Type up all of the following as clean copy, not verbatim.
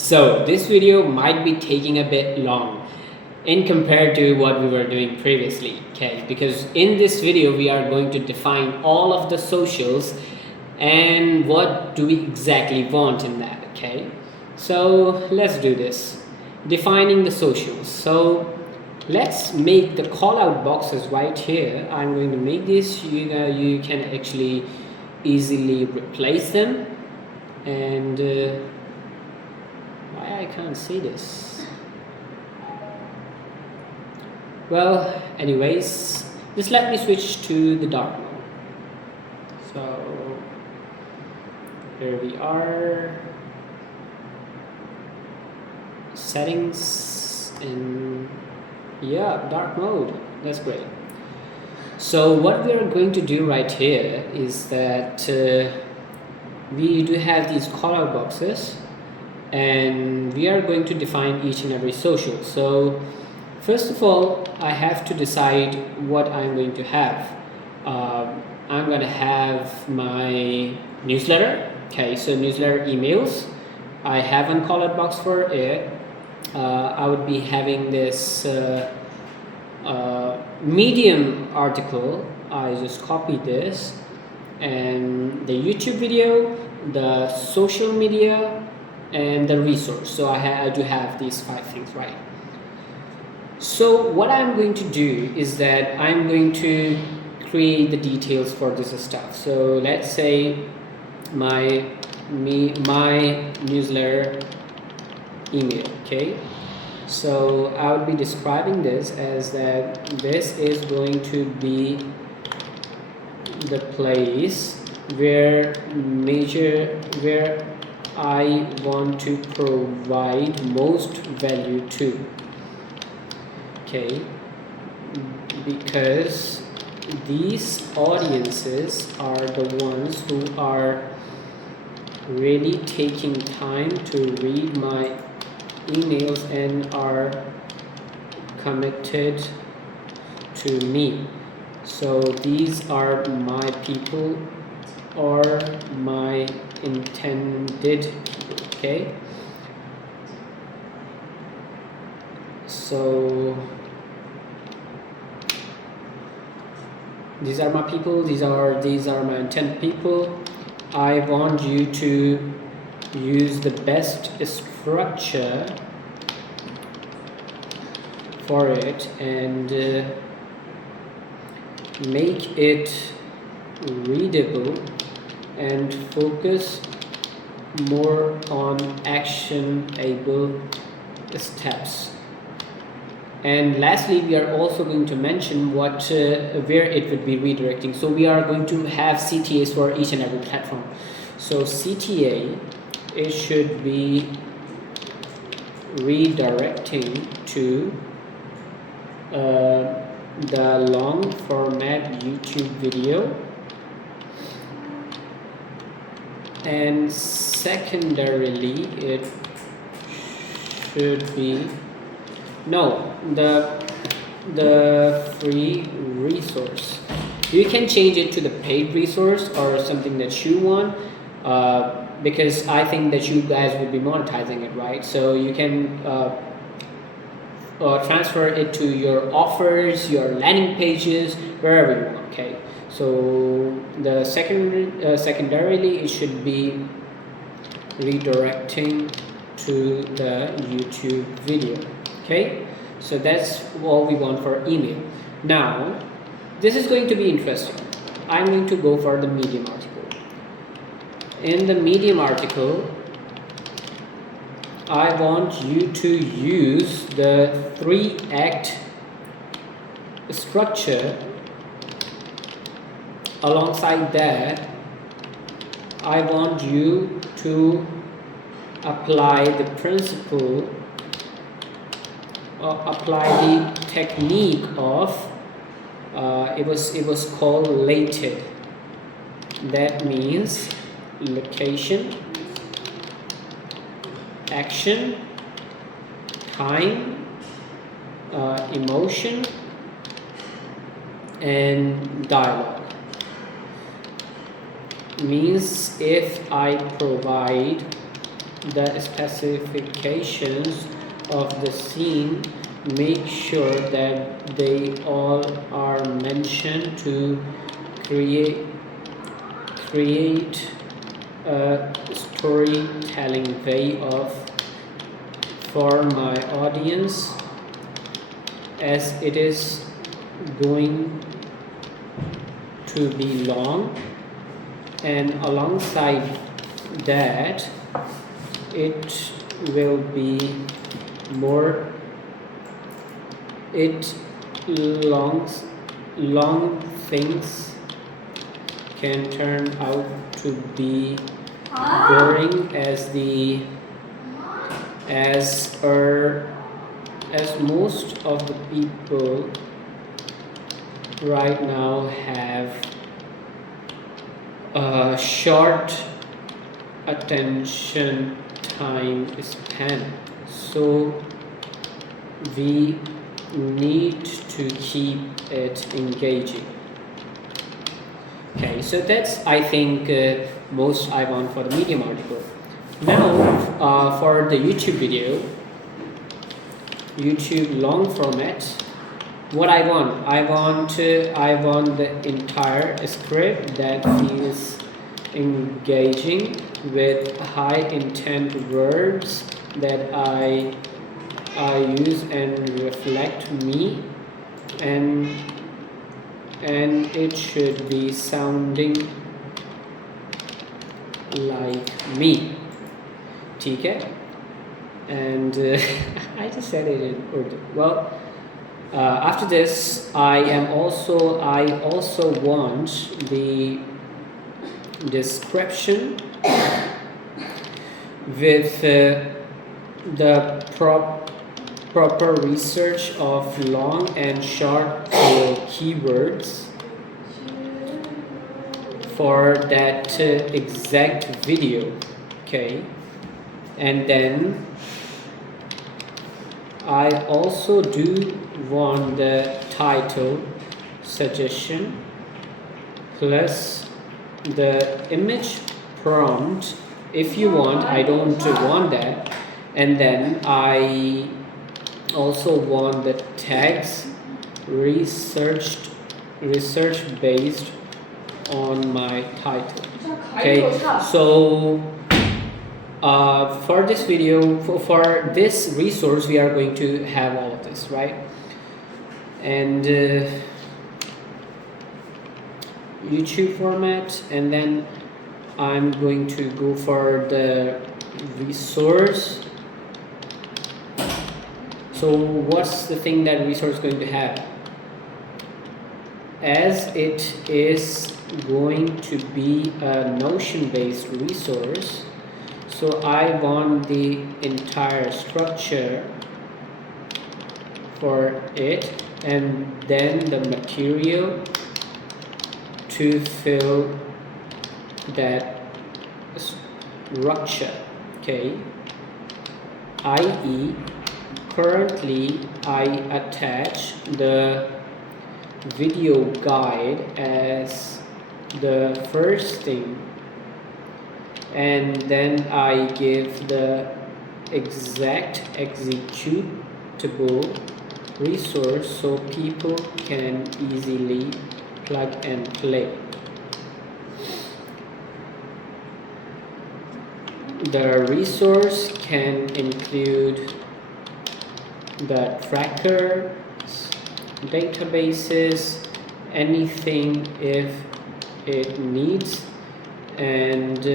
So this video might be taking a bit long in compared to what we were doing previously, okay? Because in this video we are going to define all of the socials and what do we exactly want in that, okay? So let's do this. Defining the socials. So let's make the call out boxes right here. I'm going to make this. You can actually easily replace them. And why I can't see this? Well, anyways, just let me switch to the dark mode. So here we are. Settings in dark mode. That's great. So what we are going to do right here is that we do have these call out boxes and we are going to define each and every social. So first of all, I have to decide what I'm going to have. I'm going to have my newsletter. Okay, so newsletter emails. I have one call out box for it. I would be having this Medium article. I just copied this, and the YouTube video, the social media, and the resource. So I do have these 5 things, right? So what I'm going to do is that I'm going to create the details for this stuff. So let's say my newsletter email, okay? So I would be describing this as that this is going to be the place where I want to provide most value to, okay? Because these audiences are the ones who are really taking time to read my emails and are committed to me. So these are my people or my intended people, okay? So these are my people, these are my intended people. I want you to use the best structure for it and make it readable and focus more on actionable steps. And lastly, we are also going to mention what where it would be redirecting. So we are going to have CTAs for each and every platform. So CTA, it should be redirecting to the long format YouTube video, and secondarily it should be the free resource. You can change it to the paid resource or something that you want, because I think that you guys would be monetizing it, right? So you can transfer it to your offers, your landing pages, wherever you want, okay? So the secondarily it should be redirecting to the YouTube video, okay? So that's all we want for email. Now this is going to be interesting. I'm going to go for the Medium article. In the Medium article, I want you to use the 3-act structure. Alongside that, I want you to apply the principle, apply the technique of it was called lated. That means location, action, time, emotion, and dialogue. Means if I provide the specifications of the scene, make sure that they all are mentioned to create a storytelling way of for my audience, as it is going to be long, and alongside that it will be more long things can turn out to be boring as most of the people right now have a short attention time span, so we need to keep it engaging. Okay, so that's, I think, most I want for the Medium article. Now for the YouTube video, YouTube long format, what I want the entire script that feels engaging with high intent words that I use and reflect me, and it should be sounding like me. ठीक है? And I just said it in Urdu. Well, after this, I also want the description with the proper research of long and short keywords for that exact video. Okay, and then I also do want the title suggestion plus the image prompt if you want. I don't want that. And then I also want the tags research based on my title. Okay, so for this video, for this resource, we are going to have all of this, right? And YouTube format, and then I'm going to go for the resource. So what's the thing that resource is going to have? As it is going to be a Notion-based resource, so I want the entire structure for it, and then the material to fill that structure. Okay, i.e. currently I attach the video guide as the first thing, and then I give the exact executable resource so people can easily plug and play. The resource can include the tracker, databases, anything if it needs, and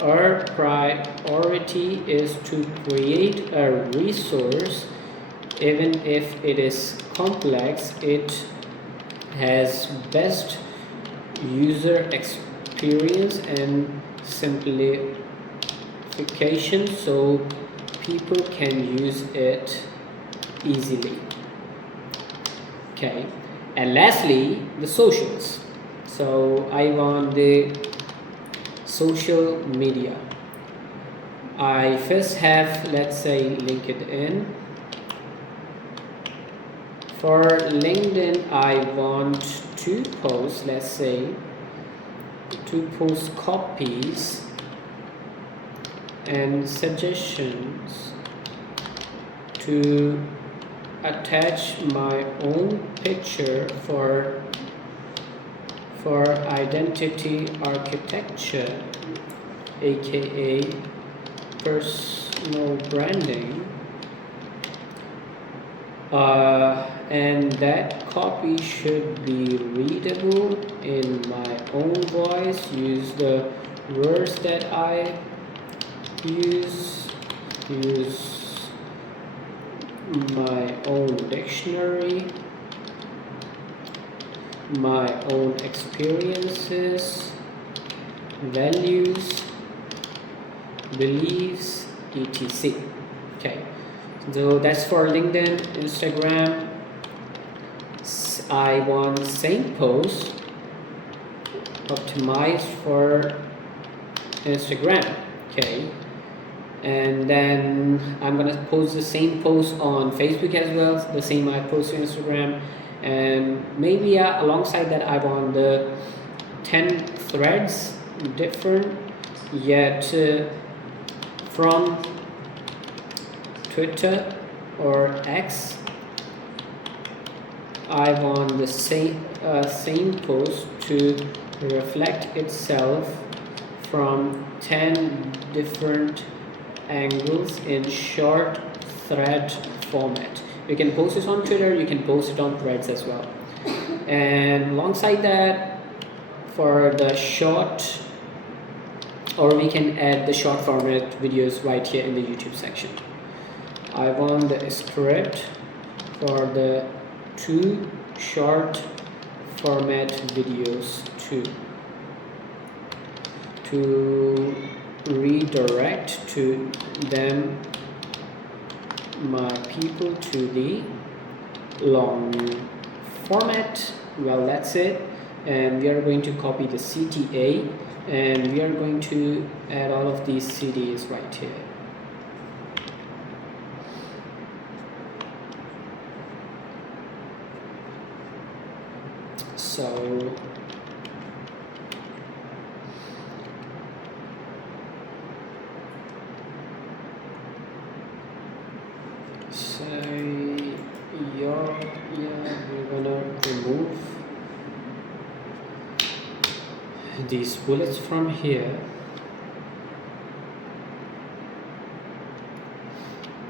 our priority is to create a resource. Even if it is complex, it has best user experience and simplification so people can use it easily. Okay, and lastly, the socials. So I want the social media. I first have, let's say, LinkedIn. For LinkedIn, I want to post, let's say, to post copies and suggestions to attach my own picture for identity architecture, aka personal branding, and that copy should be readable in my own voice. Use the words that I use my own dictionary, my own experiences, values, beliefs, etc. Okay, so that's for LinkedIn. Instagram, I want same post optimized for Instagram. Okay, and then I'm gonna post the same post on Facebook as well, the same I post on Instagram, and maybe alongside that I want the 10 threads different, yet from Twitter or X, I want the same post to reflect itself from 10 different angles in short thread format. You can post it on Twitter, you can post it on Threads as well. And alongside that, for the short, or we can add the short format videos right here in the YouTube section. I want the script for the 2 short format videos to redirect to them my people to the long format. Well, that's it, and we are going to copy the CTA, and we are going to add all of these CDs right here. So we're gonna remove these bullets from here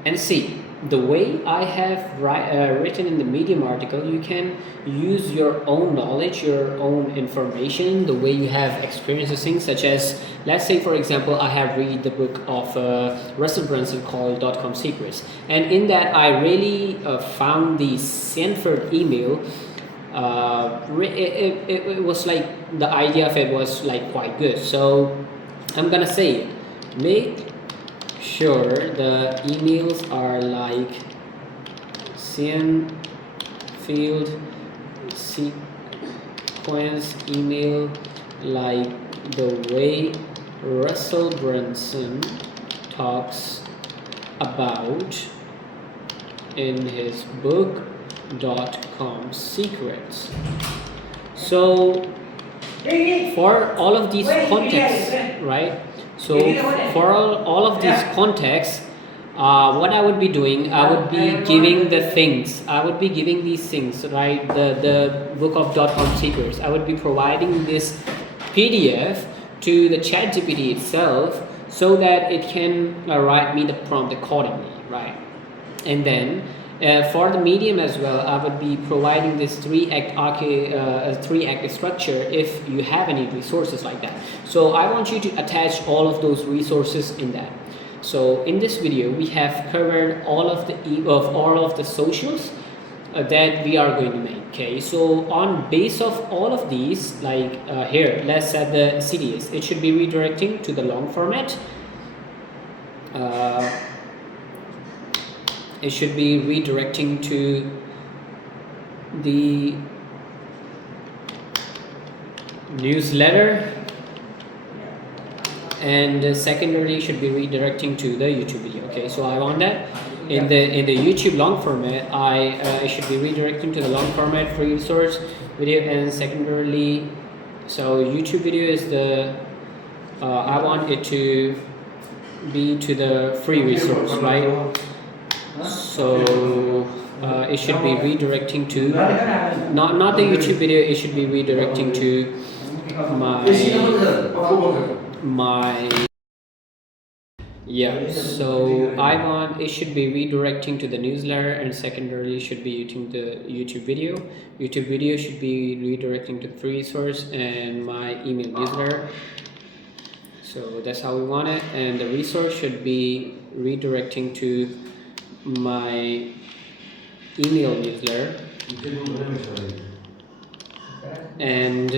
and see the way I have written in the Medium article. You can use your own knowledge, your own information, the way you have experienced things, such as, let's say for example, I have read the book of Russell Brunson called .com Secrets, and in that I really found the Sanford email. It was like, the idea of it was like quite good, so I'm gonna say, make sure the emails are like field sequence email, like the way Russell Brunson talks about in his book .com Secrets. So for all of these contexts, right? So for all of these contexts, what I would be doing, I would be giving the things, I would be giving these things, right? The book of .com Secrets. I would be providing this PDF to the ChatGPT itself so that it can write me the prompt accordingly, right? And then for the Medium as well, I would be providing this 3-act structure if you have any resources like that. So I want you to attach all of those resources in that. So in this video, we have covered all of the socials that we are going to make. Okay, so on base of all of these, like here, let's set the CDs. It should be redirecting to the long format. It should be redirecting to the newsletter, and secondarily should be redirecting to the YouTube video. Okay, so I want that in the YouTube long format. I should be redirecting to the long format for resource video, and secondarily, so YouTube video is the I want it to be to the free resource, right? So it should be redirecting to not the YouTube video. It should be redirecting to my yeah. So I want it should be redirecting to the newsletter, and secondarily should be using the YouTube video. YouTube video should be redirecting to the free resource and my email newsletter. So that's how we want it, and the resource should be redirecting to my email newsletter, and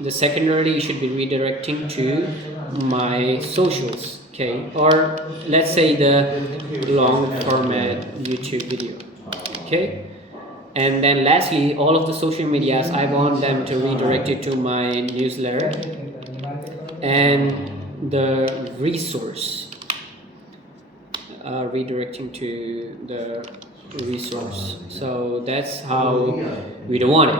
the secondarily should be redirecting to my socials, okay, or let's say the long format YouTube video, okay. And then lastly, all of the social medias, I want them to redirect it to my newsletter, and the resource redirecting to the resource. So that's how we do want it.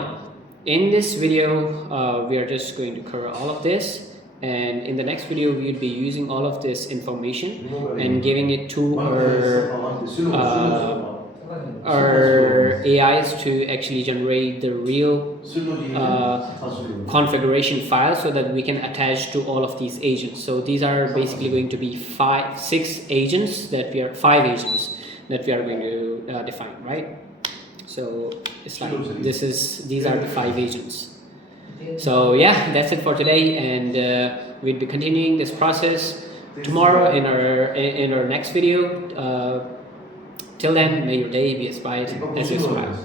In this video, we are just going to cover all of this, and in the next video we will be using all of this information and giving it to our AIs to actually generate the real configuration file so that we can attach to all of these agents. So these are basically going to be five agents that we are going to define, right? So it's like these are the 5 agents. So yeah, that's it for today, and we'll be continuing this process tomorrow in our next video. Till then, may your day be inspired as you smile.